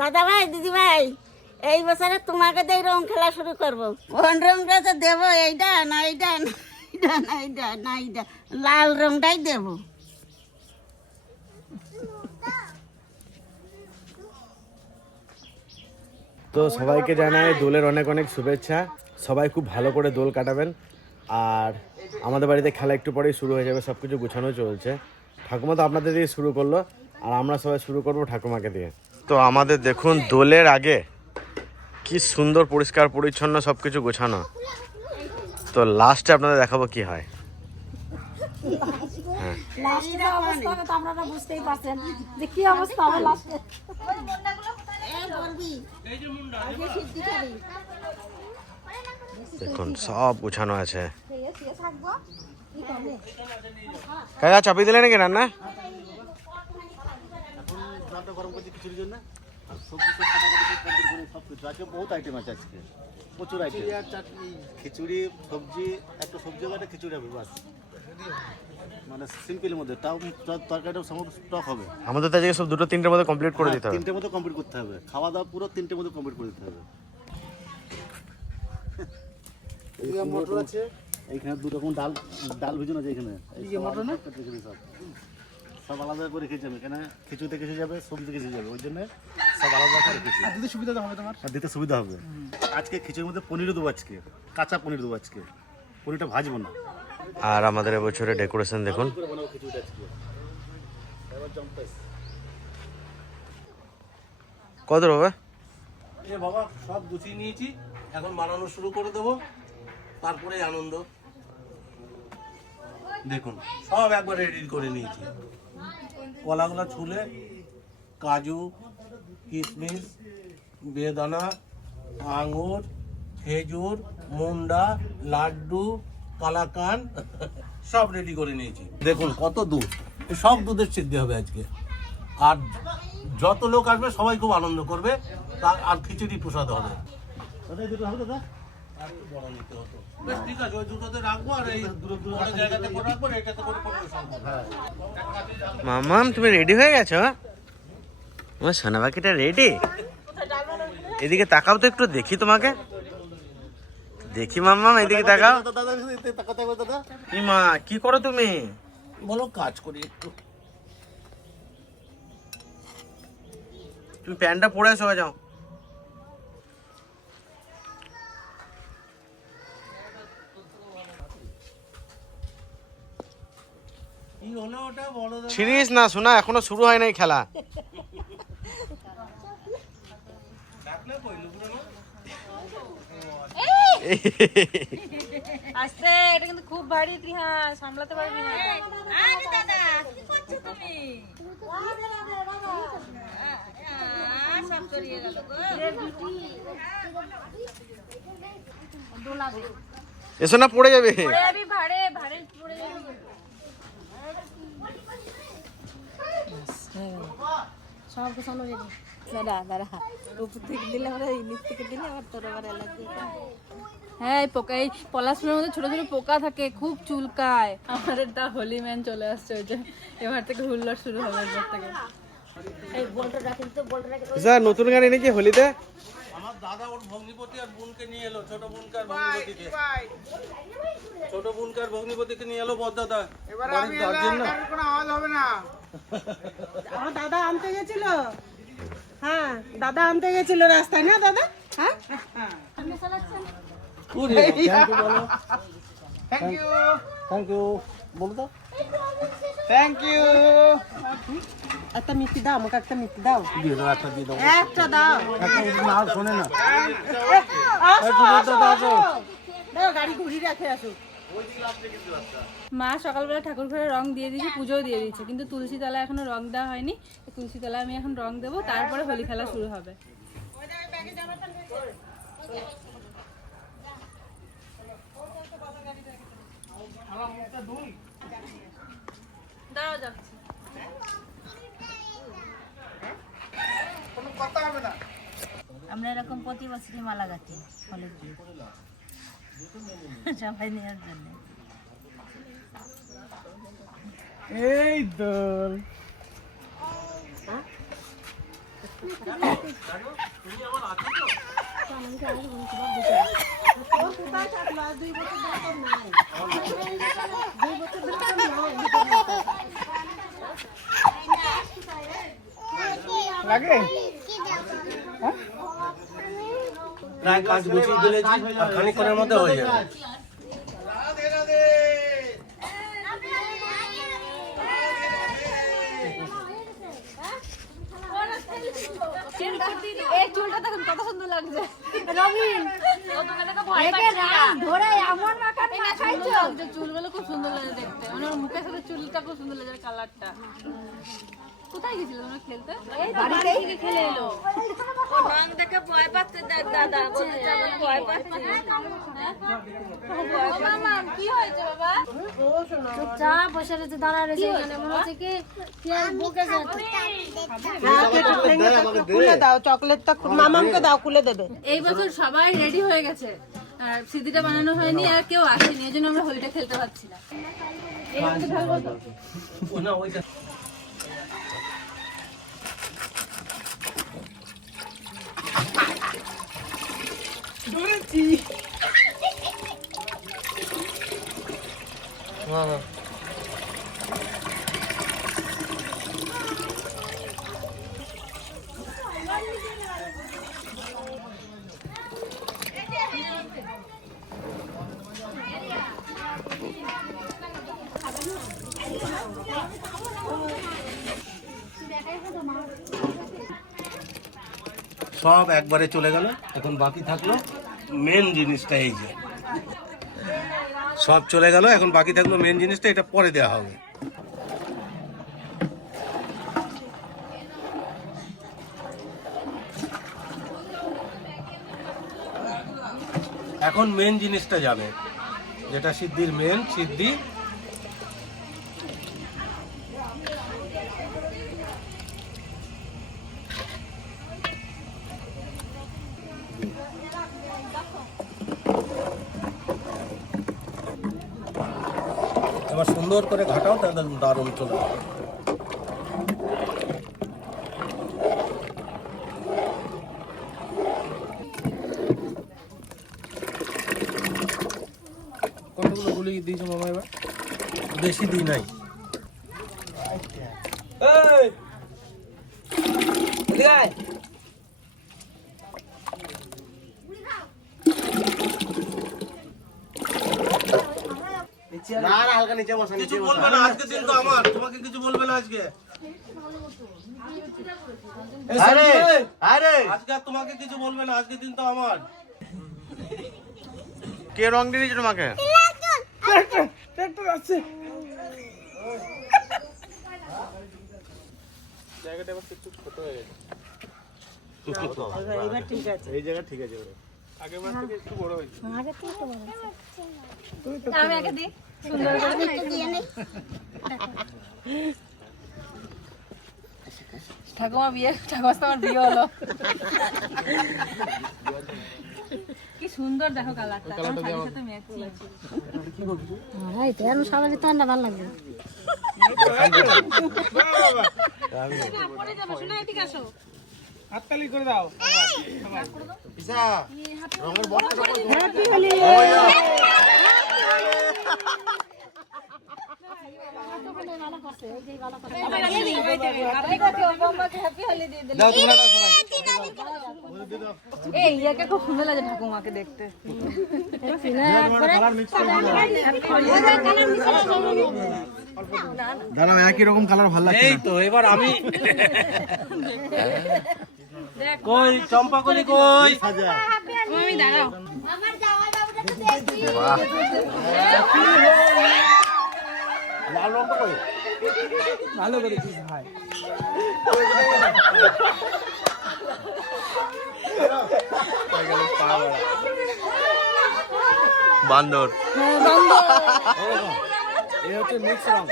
দাদা ভাই দিদি ভাই এই বছরে তোমাকে দিয়ে রং খেলা শুরু করবো। কোন রংটা তো দেবো? এইটা না এইটা না এইটা না এইটা না এইটা, লাল রংটাই দেবো। তো সবাইকে জানাই দোলের অনেক অনেক শুভেচ্ছা। সবাই খুব ভালো করে দোল কাটাবেন। আর আমাদের বাড়িতে খেলা একটু পরেই শুরু হয়ে যাবে, সব কিছু গুছানো চলছে। ঠাকুমা তো আপনাদের দিয়ে শুরু করলো, আর আমরা সবাই শুরু করবো ঠাকুমাকে দিয়ে। তো আমাদের দেখুন দোলের আগে কি সুন্দর পরিষ্কার পরিচ্ছন্ন সব কিছু গোছানো। তো লাস্টে আপনাদের দেখাবো কি হয়। হ্যাঁ, দেখুন সব গোছানো আছে। কাকা চাপিয়ে দিলে নাকি রান্না? বহুত আইটেম আছে আজকে, প্রচুর আইটেম। খিচুড়ি, সবজি, একটা সবজি কাটে খিচুড়ি হবে বাস, মানে সিম্পলের মধ্যে। তাও তরকারিটা সমস্ত স্টক হবে। আমাদের তো আজকে সব 2-3টের মধ্যে কমপ্লিট করে দিতে হবে। 3টের মধ্যে কমপ্লিট করতে হবে, খাওয়া দাওয়া পুরো 3টের মধ্যে কমপ্লিট করে দিতে হবে। মটর আছে এইখানে, 2 রকম ডাল ভিজানো আছে এখানে। মটর না সব আলাদা করে খেয়েছি আমি, কেন খিচুড়িতে খেতে যাবে, সবজি খেতে যাবে, ওই জন্য সব আলাদা করে খেয়েছি। দিতে সুবিধা হবে তোমার, দিতে সুবিধা হবে। আজকে খিচুড়ির মধ্যে পনিরও দেবো, আজকে কাঁচা পনির দেবো। আজকে পনিরটা ভাজবো না। আর আমাদের এবছরে ডেকোরেশন দেখুন। কত হবে? এ বাবা সব গুছিয়ে নিয়েছি, এখন বানানো শুরু করে দেবো, তারপরে আনন্দ। দেখুন সব একবার রেডি করে নিয়েছি। কলাগুলো ছুলে, কাজু, কিশমিশ, বেদানা, আঙুর, খেজুর, মুন্ডা, লাড্ডু, কালাকান সব রেডি করে নিয়েছি। দেখুন কত দুধ, সব দুধের সিদ্ধি হবে আজকে। আর যত লোক আসবে সবাই খুব আনন্দ করবে। আর খিচুড়ি প্রসাদ হবে। দুটো হবে দাদা, বড় নিতে হতো। বেশ ঠিক আছে, ওই দুটোতে রাখবো, আর এই বড় জায়গাতে করে রাখবো, এটাতে করে পরিবেশন করবো। মামাম তুমি রেডি হয়ে গেছো? আমার সোনা পাখিটা রেডি? এদিকে তাকাও তো একটু দেখি তোমাকে, দেখি মাম্মাম এদিকে তাকাও। দাদা মা কি করো তুমি? বলো কাজ করি একটু। তুমি প্যান্টটা পরে আসো, যাও। কি হলো ওটা বড়? ছিড়িস না শোনা, এখনো শুরু হয় নাই খেলা। আস্তে, এটা কিন্তু খুব ভারী ইতিহাস, সামলাতে পারবি না। আরে দাদা কি করছো তুমি? সব চড়িয়ে গেল গো। এসো না, পড়ে যাবে। পড়ে যাবি, ভারে ভারে পড়ে যাবি। সব সামনে যাবি। দাদা দাদা উপর থেকে দিলে আমরা নিচ থেকে দিলে আবার তোর আবার অ্যালার্জি। হ্যাঁ, এই পোকা, এই পলাশপুরের মধ্যে ছোট ছোট পোকা থাকে, খুব চুলকায়। আমাদের দা হোলি ম্যান চলে আসছে, ওই যে এবার থেকে হুল্লোড় শুরু হবে এবার থেকে। এই বলটা রাখেন তো, বলটা রাখেন। স্যার নতুন গান এনেছি হোলিতে। আমার দাদা ওর ভগ্নিপতি আর বোনকে নিয়ে এলো, ছোট বোনকার ভগ্নিপতিকে। ছোট বোনকার ভগ্নিপতিকে নিয়ে এলো বড়দাদা। এবার আমি এলাম, কোনো আওয়াজ হবে না। আমার দাদা আনতে গেছিল, হ্যাঁ দাদা আনতে গেছিল রাস্তায়, না দাদা? হ্যাঁ থ্যাংক ইউ, থ্যাংক ইউ বলো তো। Thank you. একটা মিষ্টি দাও, আমাকে একটা মিষ্টি দাও। দিয়ে দাও, একটা দিয়ে দাও। একটা দাও। না শোনে না, দাও, গাড়ি ঘুরিয়ে রাখে আসো। মা সকালবেলা ঠাকুর ঘরে রং দিয়ে দিয়েছে, পুজোও দিয়ে দিয়েছে, কিন্তু তুলসী তলা এখনো রং দেওয়া হয়নি। তুলসী তলা আমি এখন রং দেবো, তারপরে হোলি খেলা শুরু হবে। দাও যাচ্ছি। আমরা এরকম প্রতি বছরই মালা গাছি হলুদ দিয়ে সবাই নেওয়ার জন্য। এই দোল কোথায় থাকলো আর 2 বছর ধরে তো নাই 2 বছর ধরে তো নাই লাগে প্রায় কাজ গুছিয়ে দিলেছি, আর খানিকক্ষণের মধ্যে হয়ে যাবে। এই চুলটা দেখুন কত সুন্দর লাগছে রবিন চুলগুলো খুব সুন্দর লাগে দেখতে, মানে ওর মুখের সাথে চুলটা খুব সুন্দর লাগে, কালারটা। কোথায় গেছিল তোমরা খেলতে? বাড়িতে থেকে খেলে এলো। ও রং দেখে ভয় পাচ্ছে দাদা, বলতে যাবে ভয় পাচ্ছে। মামা কি হয়েছে বাবা? চুপচাপ বসে রয়েছে, দাঁড়া রয়েছে এখানে, মনে হচ্ছে কি বুকে যাচ্ছে। খুলে দাও, চকলেটটা মামামকে দাও, খুলে দেবে। এই বছর সবাই রেডি হয়ে গেছে, আর সিদিটা বানানো হয়নি, আর কেউ আসেনি, এই জন্য আমরা হোলিটা খেলতে পারছি না। এই আমাকে ঢালবো তো? না ওইটা সব একবারে চলে গেল। এখন বাকি থাকলো মেন জিনিসটা, এই যে সব চলে গেল, এখন বাকি থাকলো মেন জিনিসটা, এটা পরে দেওয়া হবে। এখন মেন জিনিসটা যাবে, যেটা সিদ্ধির মেন, সিদ্ধি। এবার সুন্দর করে ঘাটাও, তাহলে দারুণ চলে যাবে। কতগুলো গুলি দিয়েছো মামা এবার? বেশি দিই নাই। না না, হালকা নিচে বসা, কিছু নিচে বসা। বলবে না, আজকে দিন তো আমার, তোমাকে কিছু বলবে না আজকে। আরে আরে, আজকে আর তোমাকে কিছু বলবে না, আজকে দিন তো আমার। কে রং দিয়ে দিয়েছে তোমাকে? ট্রাক্টর আসছে। জায়গাটা এবার একটু ছোট হয়ে গেছে। এবার ঠিক আছে। এই জায়গা ঠিক আছে। আগের বার থেকে একটু বড় হয়েছে। আমি আগে দিই সুন্দর করে। ঠাকুমা বিয়ে, ঠাকুমা আমার বিয়ে হলো। কি সুন্দর দেখো কালারটা, আমার শাড়ির সাথে ম্যাচিং। সবারই তো ভালো লাগবে। হাততালি করে দাও। পিসা, রঙের বটটা হ্যাপি হোলি। এই ইয়াকে খুব সুন্দর লাগে ঠাকুমাকে দেখতে। দাঁড়াও, একই রকম কালার ভালো লাগছে। এই তো এবার আমি কই চম্পাকলি কই? আমি দাঁড়াও, লাল রঙটা কই? ভালো করেছিস ভাই। বান্দর এ হচ্ছে মিক্স রং।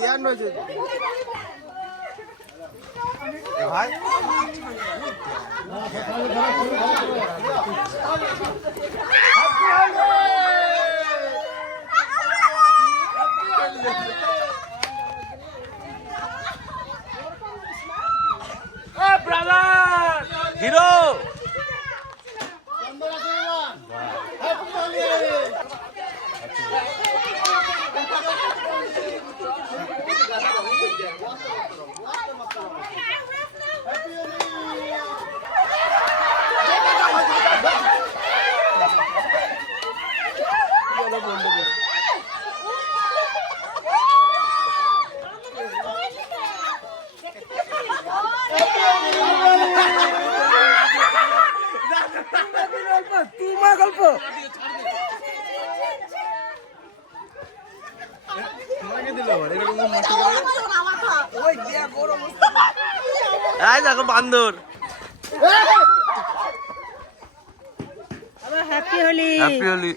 কেন হয়েছে ভাই? হিরো এই দেখো বান্দর। হ্যাপি হোলি। হ্যাপি হোলি।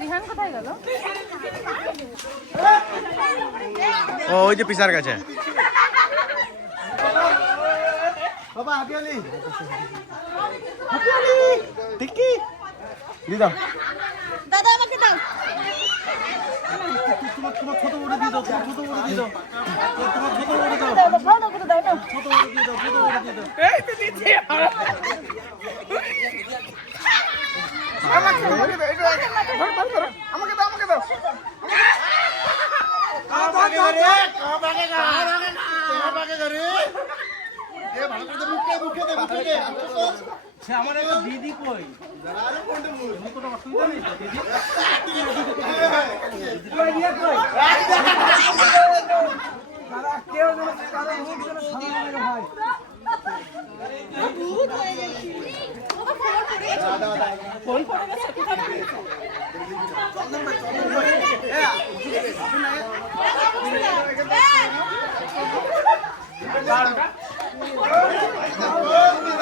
রিহান কোথায় গেল? ও ওই যে পিসার কাছে। বাবা হ্যাপি হোলি। হ্যাপি হোলি। টিকি দি দাও। দাদা আমাকে দাও। তোমার ছোট বড় দিয়ে দাও, ছোট বড় দিয়ে দাও, তোমার ছোট বড় দাও, দাও করে দাও দাও। ছোট বড় দিয়ে দাও, ছোট বড় দিয়ে দাও। এই তো দিচ্ছি আমাকে দাও, আমাকে দাও, এটা ধর, আমাকে দাও, আমাকে দাও। কাবাগে করে, কাবাগে করে। এ ভালো করে দে, মুখে দে, মুখে দে। সে আমার একটা দিদি কই? আরে কোনটা মুখ? এমনি কোনো অসুবিধা নেই তো দিদি? কই দিয়া কই? তারা কেউ যেন তারা মুখ যেন সামনে মেরে ভাই।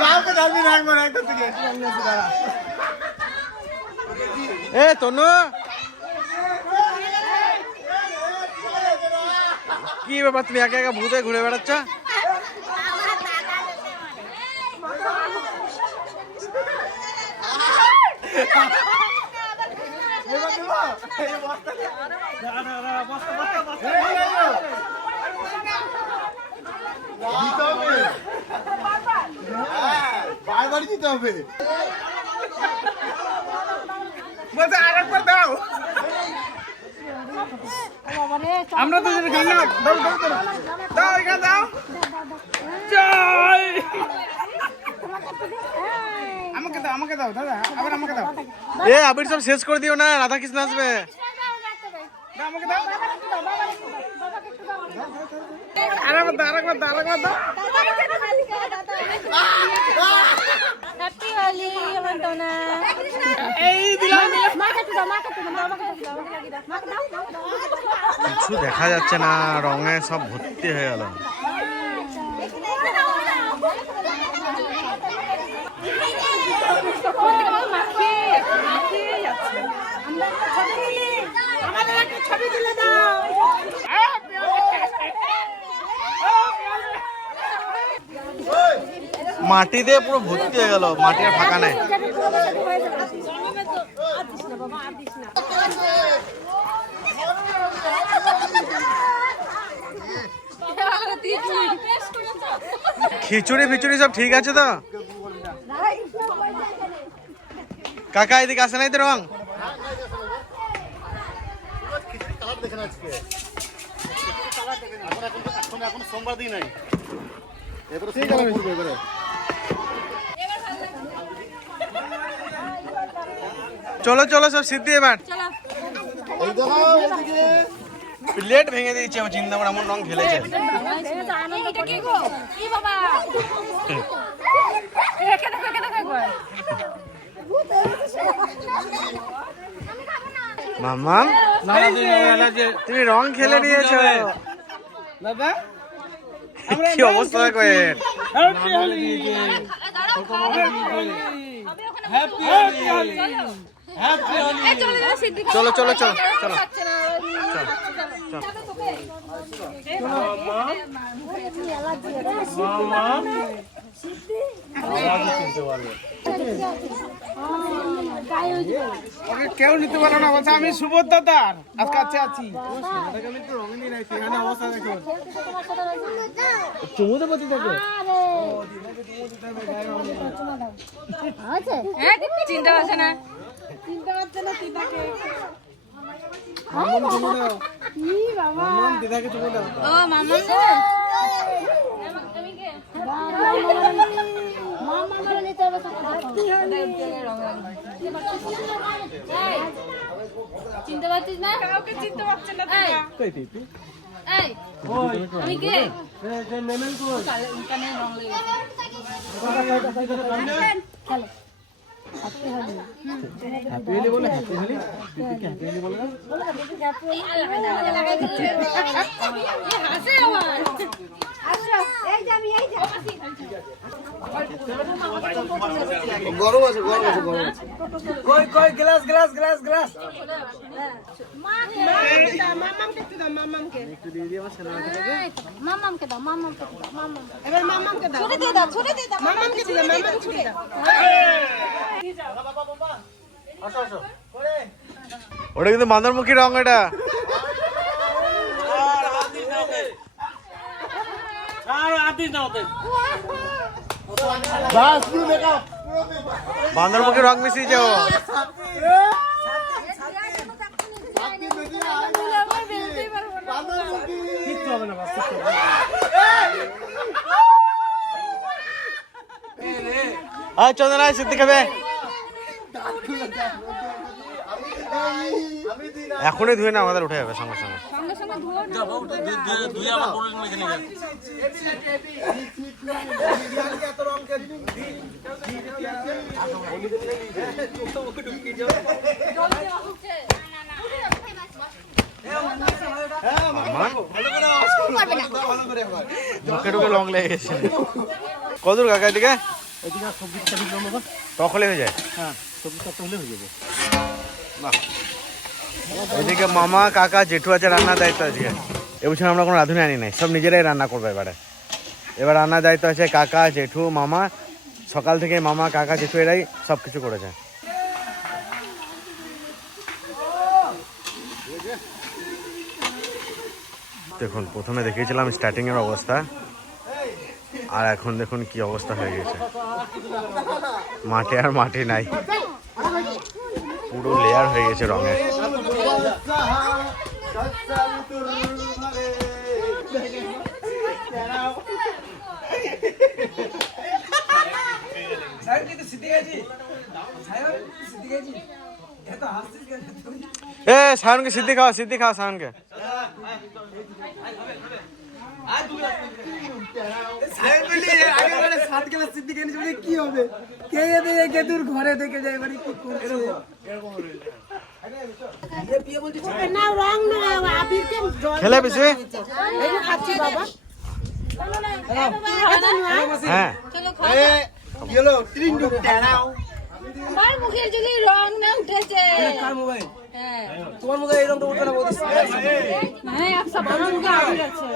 কাউকে দাবি রাখবো না একটা থেকে। এ তনু কি ব্যাপার, তুমি একা একা ভূতে ঘুরে বেড়াচ্ছ? বারবারই দিতে হবে। বলছে আরেকবার দাও। আমরা তো যদি গান না দাও দাও দাও দাও এখানে দাও। জয় আমাকে দাও দাদা, আবার আমাকে দাও। এ আবির সব শেষ করে দিও না, রাধা কৃষ্ণ আসবে। দাও আমাকে দাও। আরেকবার দাও, আরেকবার দাও, আরেকবার দাও। হ্যাপি হোলি আমার টোনা। এই দিলাম। কিছু দেখা যাচ্ছে না, রঙে সব ভর্তি হয়ে গেল। আমাদের একটা ছবি তুলে দাও। মাটি দিয়ে পুরো ভর্তি হয়ে গেল, মাটি আর ফাঁকা নাই। খিচুড়ি ফিচুড়ি সব ঠিক আছে তো? কাকা এদিকে আসে নাই তো রং? কালার দেখেন আজকে। এখন সোমবার দিন নাই। এবারে সোমবার পড়বে এবারে। চলো চলো সব সিদ্ধি এবার। এই দেখো ওদিকে। প্লেট ভেঙে দিয়েছে, ও চিন্তা করে এমন রং খেলেছে। মামা তুমি রং খেলে নিয়েছো। দাদা কি অবস্থা দেখো এর। Happy Holi. Happy Holi. Happy Holi. চলো চলো চলো চলো চলো ওকে কেউ নিতে পারে না, বলছে আমি সুবোধ দাদার আজকে কাছে আছি। চুমুতে পতি দেখো চিন্তা পাচ্ছে না। দিদাকে চুমু দাও। ও মামা চিনতে পারছিস না? কাউকে চিনতে পারছে না। এই আমি কে? কানে রং লেগে হ্যাপি হোলি বলে, হ্যাপি হোলি, হ্যাপি হোলি বলে। হাসে আমার। গরম আছে, গরম আছে, গরম আছে। কই কই গ্লাস গ্লাস গ্লাস গ্লাস। মামামকে দাও, মামামকে। মামামকে দাও, মামামকে দাও, মামাম। এবার মামামকে দাও। ছুরি দিয়ে দাও, ছুরি দিয়ে দাও। মামামকে দিলে, মামামকে দিলে। ওটা কিন্তু বান্দরমুখী রং এটা। বান্দরমুখী রং মিশিয়েছে ও। চন্দন আয়, সিদ্ধি খাবে। এখনই ধুয়ে না, আমাদের উঠে যাবে সঙ্গে সঙ্গে। মুখে ঢুকে লং লেগে গেছে। কদূর কাকা এদিকে এদিকে সবজি চাবি জমা বাবা। তখলে হয়ে যায়। হ্যাঁ, সবজি চাপটা হলে হয়ে যাবে। এদিকে মামা কাকা জেঠু আছে রান্নার দায়িত্ব আজকে। এবছর আমরা কোনো রাঁধুনি আনি নাই, সব নিজেরাই রান্না করবো এবার রান্নার দায়িত্ব আছে কাকা জেঠু মামা। সকাল থেকে মামা কাকা জেঠু এরাই সব কিছু করেছে। দেখুন প্রথমে দেখিয়েছিলাম স্টার্টিং এর অবস্থা, আর এখন দেখুন কি অবস্থা হয়ে গেছে। মাঠে আর মাঠে নাই, পুরো লেয়ার হয়ে গেছে রঙের। এ সায়নকে সিদ্ধি খাওয়া, সিদ্ধি খাওয়া সায়নকে। কি হবে? কে এদিকে কেতুর ঘরে থেকে যায়, মানে কি করছে? না রং না, আবিরকে জল খেলে বেশি। এই যে খাচ্ছি বাবা। হ্যাঁ আমার মুখের যদি রং না উঠেছে। কার মোবাইল? তোমার মোবাইল এই রংটা উঠবে না বলছিস। হ্যাঁ এক সপ্তাহ মুখে আবির আছে।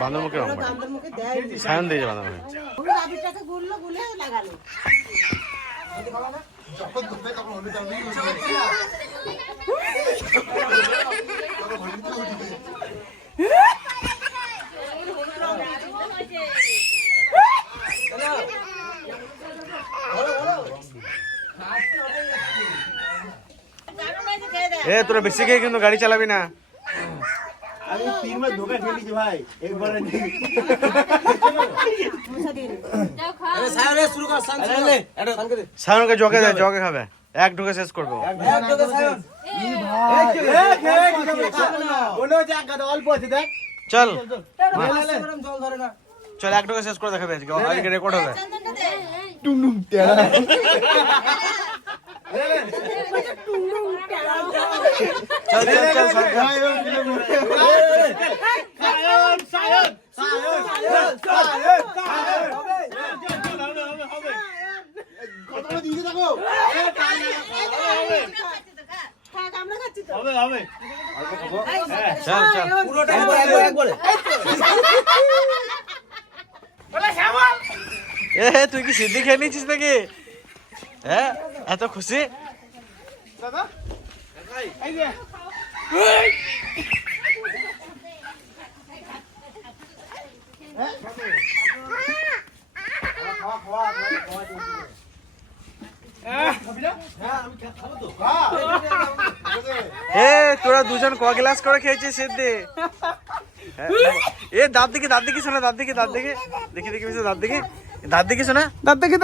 বান্দরমুখী রং আমাদের মুখে দেয় সায়ন দিয়েছে বান্দরমুখী। পুরো আবিরটাকে গুললো, গুলে লাগালো। এ তোরা বেশি খেয়ে কিন্তু গাড়ি চালাবি না। আমি 3 বার ধোকা খেয়ে নিয়েছি ভাই, একবার নেই। সায়নকে জগে দেয়, জগে খাবে, এক ঢুকে শেষ করবো। অল্প আছে দেখ। চল জল ধরে না। চল, এক ঢুকে শেষ করে দেখাবে আজকে রেকর্ড হবে। চল চল চল চল চল এ তুই কি সিদ্ধি খেয়ে নিয়েছিস নাকি? হ্যাঁ, এত খুশি? দাদা এই যে এ তোরা দুজন ক গ্লাস করে খেয়েছিস সিদ্ধি? এ দাঁত দেখি শোনা, দাঁত দেখি দেখি দাঁত দেখি শোনা। দাঁত দেখি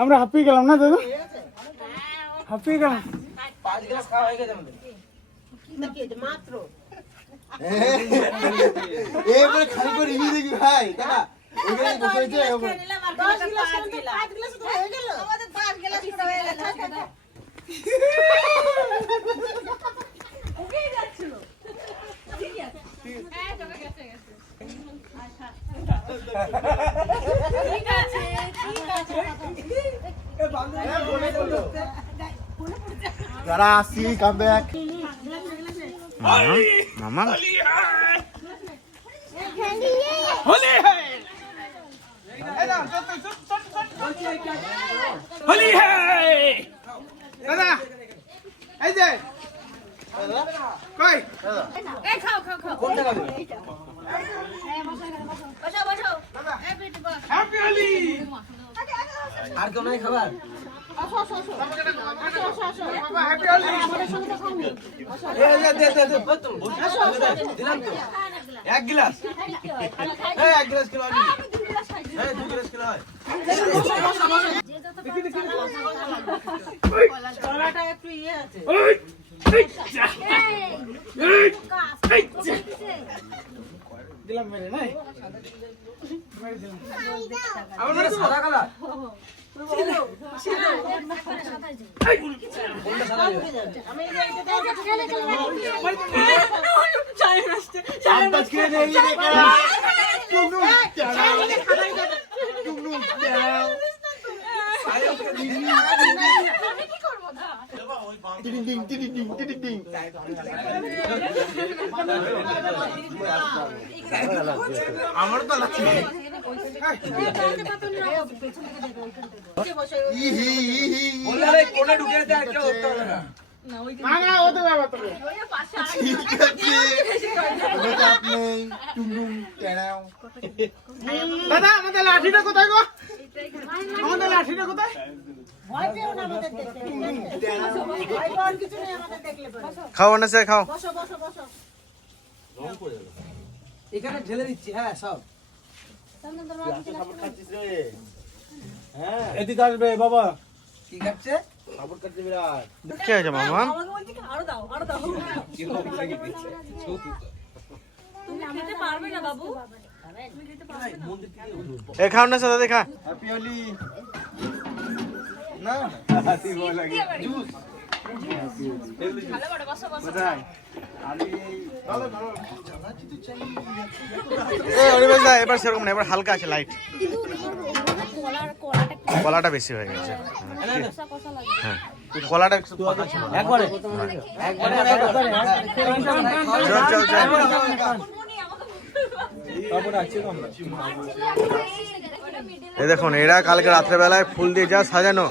আমরা হাঁপিয়ে গেলাম না দাদা, হাঁপিয়ে গেলাম। মাত্র খালি করে রিভিউ দেখি ভাই দাদা, এবারে বসে হয়েছে 10 গ্লাস 5 গ্লাস তো হয়ে গেল, আমাদের 5 গ্লাস হয়ে গেল। ওকেই যাচ্ছিল। ঠিক আছে, হ্যাঁ চলে গেছে। ঠিক আছে। যারা আসি কাম ব্যাক। মামা হোলি है, হোলি है দাদা। এই যে কই এই খাও। কোনটা খাবে? বসো। হ্যাপি হোলি। আর কেউ নাই খাবার? বাবা হ্যাপি হোলি। এই যে দে দিলাম তো এক গ্লাস। এই এক গ্লাস খেলো আমি। এই 2 গ্লাস খেলো হয়। গলাটা একটু ইয়ে আছে। দিলাম মেরে নাই মেরে দিলাম। আমার মনে সাদা কালার আমি এই যে এটা আন্দাজ করে নেই রে কারা। আমার তো লাগছে। কোনে ঢুকে দেয় কেউ উঠতে হবে না। না ও তো বাবা তোকে ঠিক আছে, কোনো চাপ নেই। টুমটুম টেড়াও। দাদা আমাদের লাঠিটা কোথায় গো? আমাদের লাঠিটা কোথায়? ভয় পেও না আমাদের দেখতে। ভয় পাওয়ার কিছু নেই আমাদের দেখলে পরে। খাও না সে খাও। বসো। এখানে ঢেলে দিচ্ছি। হ্যাঁ সব খাচ্ছিস রে? এদিকে আসবে বাবা। কি খাচ্ছে? সাপোর্ট খাচ্ছে বিরাট। কি হয়েছে মামা? এ খাও না সাদা দেখা। হ্যাপি হোলি। না হাসি ভালো লাগে। জুস কোথায়? আমি এ অনিমেষ দা এবার সেরকম না, এবার হালকা আছে লাইট। কলাটা বেশি হয়ে গেছে। হ্যাঁ কলাটা একটু পাকা ছিল। একবারে চল এই দেখুন, এরা কালকে রাত্রেবেলায় ফুল দিয়ে যা সাজানো,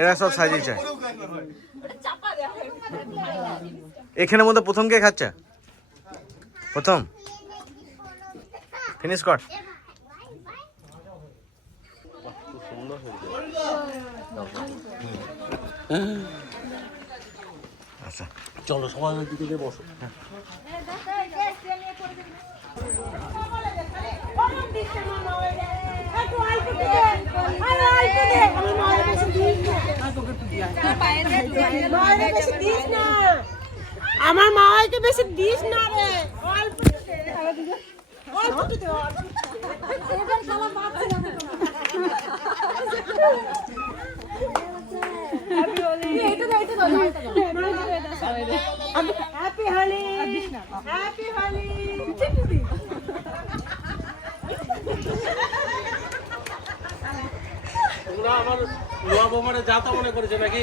এরা সব সাজিয়েছে। এখানের মধ্যে প্রথম কে খাচ্ছে? প্রথম ফিনিশ কর। আচ্ছা চলো সবাই দিকে গিয়ে বসো। আমার মাকে বেশি দিস না রে, অল্প দে। হ্যাপি হোলি। হ্যাপি হোলি। তোমরা আমার লোয়া বোমারে যাতা মনে করেছে নাকি?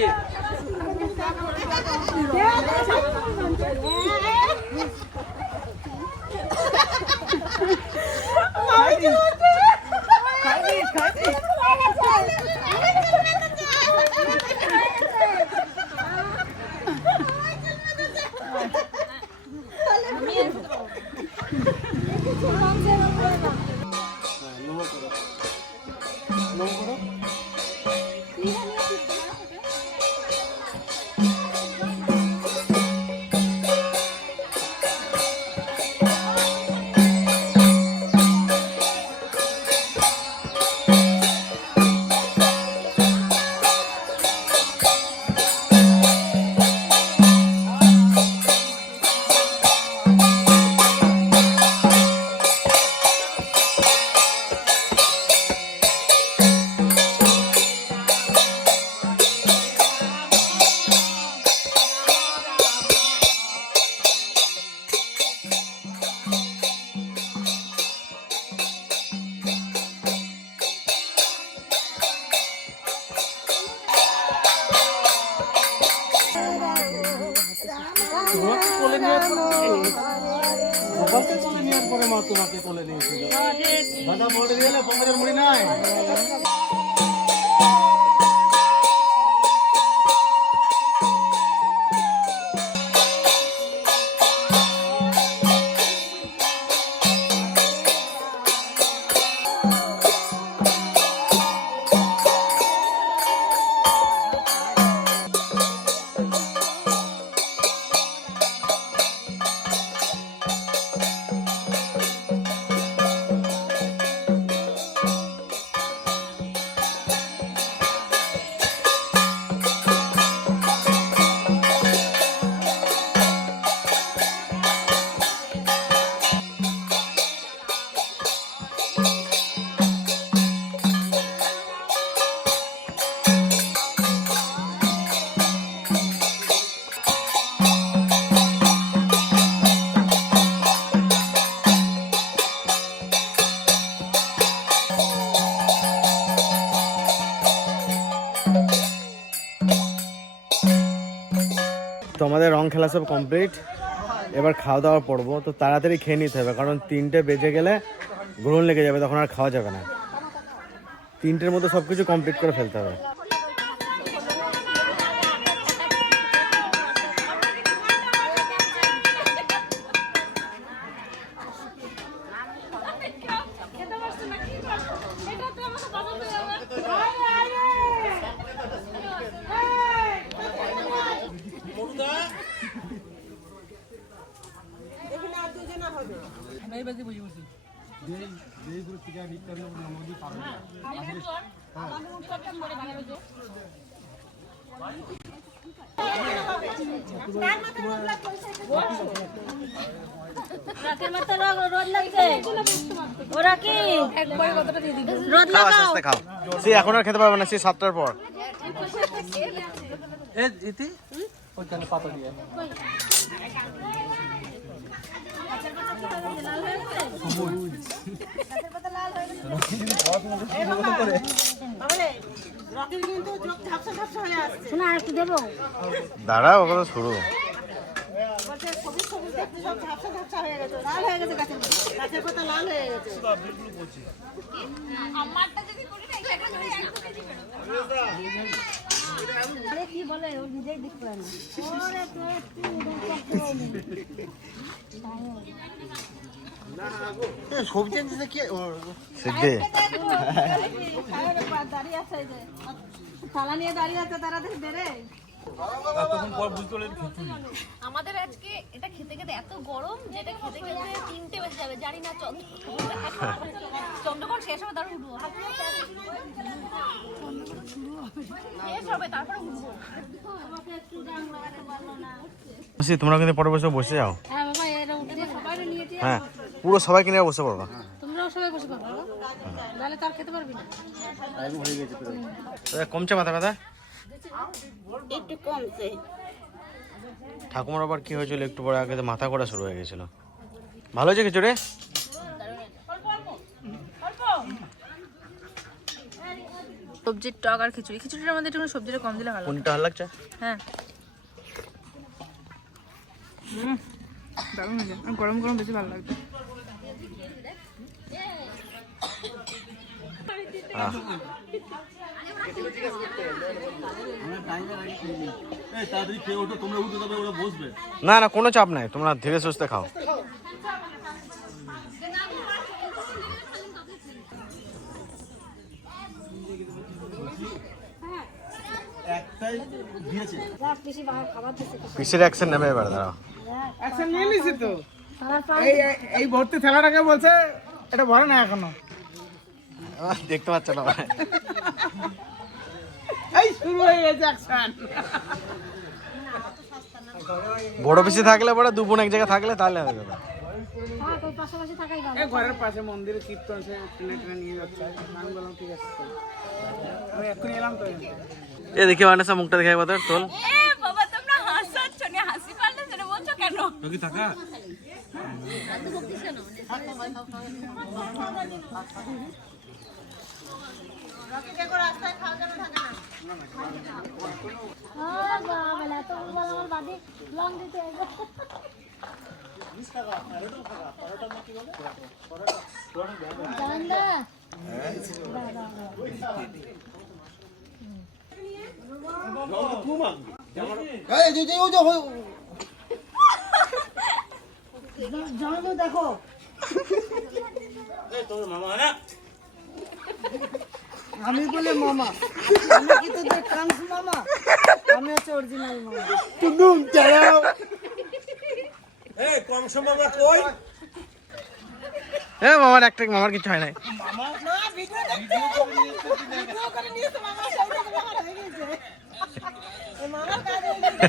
কোলে নেওয়ার পরে মা তোমাকে কোলে নিয়েছিল। বাধা মোড়ে গেলে পকেটের মুড়ি নাই। তো আমাদের রং খেলা সব কমপ্লিট, এবার খাওয়া দাওয়ার পর্ব। তো তাড়াতাড়ি খেয়ে নিতে হবে, কারণ 3টে বেজে গেলে গ্রহণ লেগে যাবে, তখন আর খাওয়া যাবে না। 3টের মধ্যে সব কিছু কমপ্লিট করে ফেলতে হবে। রাতের মাথা রোদ লাগছে, ওরা কি একবারে কতটা দিয়ে দিবে? রোদ খাও, আস্তে লাগাও। আস্তে খাও। সে এখন আর খেতে পারবে না, সে 7টার পর। এ ইতি ওইখানে পাতা দিয়ে রকির কিন্তু চোখ ঝাপসা ঝাপসা হয়ে আসছে। শোনা আর একটু দেবো? দাঁড়াও, ওগুলো শুরু। বলছে সবুজ সবুজ দেখতে সব ঝাপসা ঝাপসা হয়ে গেছে, লাল হয়ে গেছে গাছের পাতা। গাছের পাতা লাল হয়ে গেছে। আরে কি বলে, ও নিজেই দেখতে পারে না। ওরে তো একটু সিদ্ধি দাঁড়িয়ে আছে এই যে থালা নিয়ে দাঁড়িয়ে আছে, তারা দেখে বেড়ে। আমাদের আজকে এটা খেতে খেতে এত গরম যে এটা খেতে খেতে 3টে বেজে যাবে, জানি না চন্দ্রকোণ শেষ হবে তারপর উঠবো, শেষ হবে তারপরে উঠবো। তোমরা কিন্তু পরে বসে বসে যাও। হ্যাঁ বাবা, এরা উঠে সবাই নিয়ে যেয়ে হ্যাঁ, পুরো সবাই কিনে বসে পড়বা। তোমরাও সবাই বসে পারো বাবা, নাহলে তার খেতে পারবি না। টাইম হয়ে গেছে প্রায়। কমছে মাথা ব্যথা? একটু কমছে। ঠাকুমার আবার কি হয়েছিল একটু পরে, আগে তো মাথা করা শুরু হয়ে গেছিল। ভালো হয়েছে খিচুড়ি? সবজির টক আর খিচুড়ি, খিচুড়ির মধ্যে একটু সবজিটা কম দিলে ভালো। কোনটা ভালো লাগছে? হ্যাঁ দারুণ হয়েছে, আর গরম গরম বেশি ভালো লাগবে। তাড়াতাড়ি খেয়ে ওঠো, তোমরা উঠে যাবে, ওরা বসবে। না না কোনো চাপ নাই, তোমরা ধীরে সুস্থে খাও। একটাই দিয়েছে। বেশি খাবার দিচ্ছে পিসের অ্যাকশন নেবে এবার, দাঁড়াও। অ্যাকশন নিয়ে নিছি তো। তারা এই ভর্তি থালাটাকে বলছে এটা ভরে না এখনো। দেখতে পাচ্ছ না? এই শুরু হয়ে গেছে অ্যাকশন। বড় পিসে থাকলে পরে দু বোন এক জায়গায় থাকলে তাহলে হয়ে যাবে। পাশাপাশি থাকাই ভালো। এই ঘরের পাশে মন্দিরে কীর্তন সে টেনে টেনে নিয়ে যাচ্ছে। আমি বললাম ঠিক আছে চল। আমি এক্ষুনি এলাম তো। এ দেখি মানেসা মুখটা দেখে একবার তোল। বাবা তোমরা হাসছ না, হাসি পারলে সেটা বলছো কেন? কি থাকা বাবা তো আমার বাদে লং দিতে হবে। জানদা জানো দেখো আমি বলে মামা, আমি কি তোদের ট্রান্স মামা? আমি হচ্ছে অরিজিনাল মামা। টুনুম চালাও। এই কম সময় আমরা কই এ মামার একটা মামার কিছু হয় নাই। না ভিডিও করে নিয়েছে মামা, সব মামা হয়ে গেছে। মামার কাজ হয়ে গেছে।